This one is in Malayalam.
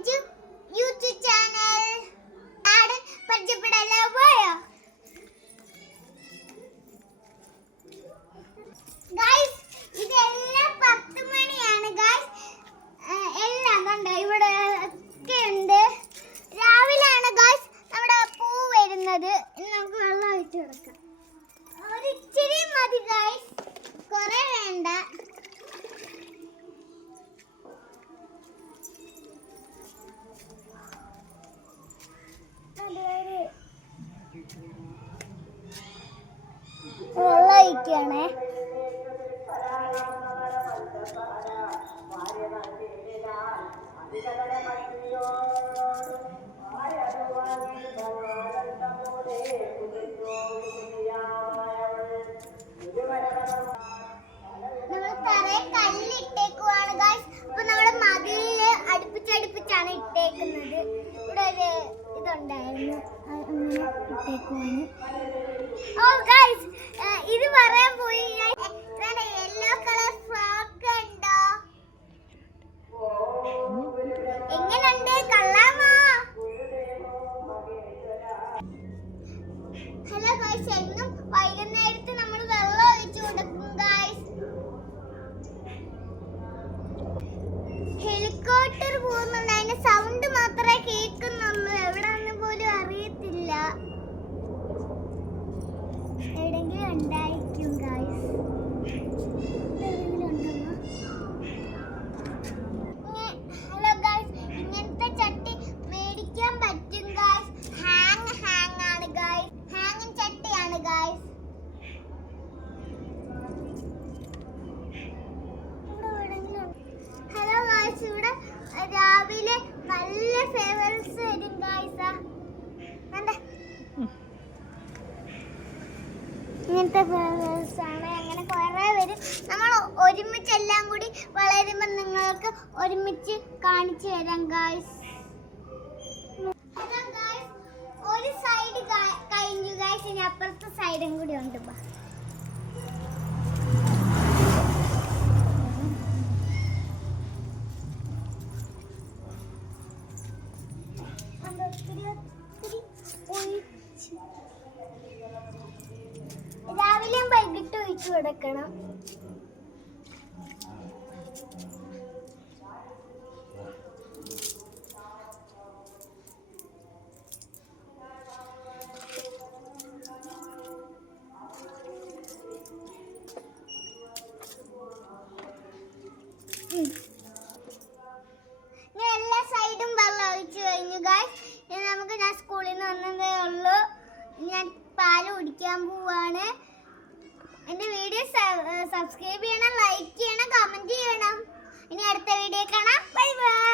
മഞ്ജു യൂട്യൂബ് ചാനൽ ആടൻ പരിചയപ്പെടാലോ പോയോ ഗൈസ് ഇതെല്ലാം 10 മണിയാണ് ഗൈസ് എല്ലാം കണ്ടോ ഇവിടെ ഒക്കെ ഉണ്ട് രാവിലെയാണ് ഗൈസ് നമ്മുടെ പൂ വരുന്നത് ഇനി നമുക്ക് വെള്ളം ഒഴിച്ചു കൊടുക്കാം ഒരു ഇച്ചിരി മതി ഗൈസ് കുറെ വേണ്ട വെള്ളം ഒഴിക്കണേ നമ്മൾ തറയിൽ കല്ലിട്ടേക്കുവാണ് ഗൈസ് അപ്പൊ നമ്മുടെ മതിലില് അടുപ്പിച്ചടുപ്പിച്ചാണ് ഇട്ടേക്കുന്നത് ഇവിടെ ഒരു ഇതുണ്ടായിരുന്നു അങ്ങനെ ഇട്ടേക്കുവാണ് ഓ ഗൈസ് ഇത് പറയാൻ പോയി യെല്ലോ കളർ ഫ്രോക്ക് ഉണ്ടോ എങ്ങനെയുണ്ട് കള്ളാമോ ഹലോ ഗൈസ് എന്നും വൈകുന്നേരത്ത് നമ്മൾ വെള്ളം ഒഴിച്ചു കൊടുക്കും ഗൈസ് ഹെലികോപ്റ്റർ പോകുന്നുണ്ട് അതിന്റെ സൗണ്ട് മാത്രമേ കേൾക്കുന്നുള്ളൂ എവിടാന്ന് പോലും അറിയത്തില്ല എവിടെങ്കിലും ഉണ്ടായിരിക്കും ഗൈസ് ഹലോ ഗൈസ് ഇങ്ങനത്തെ ചട്ടി മേടിക്കാൻ പറ്റും ഗൈസ് ഹാങ് ആണ് ഗൈസ് ഹാങ്ങിങ് ചട്ടിയാണ് ഗൈസ് ഹലോ ഗൈസ് ഇവിടെ രാവിലെ നല്ല ഫേവേഴ്സ് വരും ഗൈസ് ഇങ്ങനത്തെ ഫ്ലവേഴ്സ് ആണ് അങ്ങനെ കുറേ വരും നമ്മൾ ഒരുമിച്ച് എല്ലാം കൂടി വളരുമ്പോൾ നിങ്ങൾക്ക് ഒരുമിച്ച് കാണിച്ചു തരാം ഗായ്സ് ഹലോ ഗായ്സ് ഒരു സൈഡ് കഴിഞ്ഞു ഗായ്സ് ഇനി അപ്പുറത്തെ സൈഡും കൂടി ഉണ്ട് രാവിലെയും വൈകിട്ട് ഒഴിച്ചു കൊടുക്കണം എല്ലാ സൈഡും വെള്ളം ഒഴിച്ചു കഴിഞ്ഞു ഗൈസ് ഇനി നമുക്ക് ഞാൻ സ്കൂളിൽ നിന്ന് വന്നതേ ഉള്ളൂ ഞാൻ പാല് കുടിക്കാൻ പോവാണ് എൻ്റെ വീഡിയോ സബ്സ്ക്രൈബ് ചെയ്യണം ലൈക്ക് ചെയ്യണം കമൻറ്റ് ചെയ്യണം ഇനി അടുത്ത വീഡിയോ കാണാം ബൈ ബൈ